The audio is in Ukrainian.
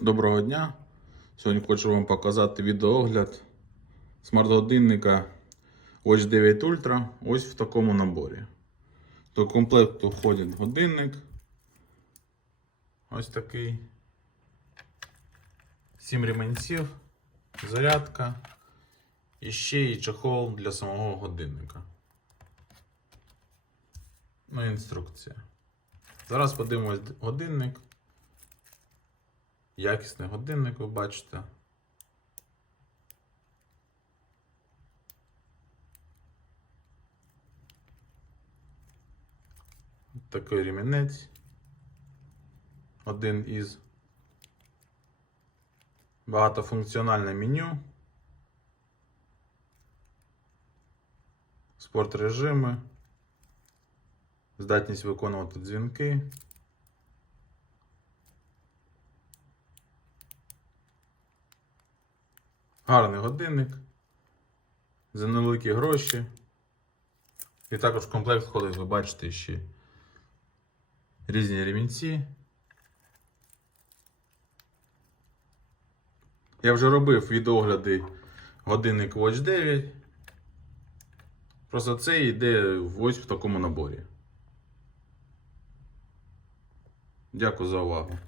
Доброго дня! Сьогодні хочу вам показати відеоогляд смарт-годинника Watch 9 Ultra ось в такому наборі. До комплекту входить годинник. Ось такий. 7 ремінців, зарядка і ще і чехол для самого годинника. Ну, інструкція. Зараз подивимось годинник. Якісний годинник, ви бачите. Такий ремінець. Один із багатофункціональне меню. Спорт режими. Здатність виконувати дзвінки. Гарний годинник. За невеликі гроші. І також в комплект входить, ви бачите, ще різні ремінці. Я вже робив відеогляди годинник Watch 9. Просто це йде ось в такому наборі. Дякую за увагу.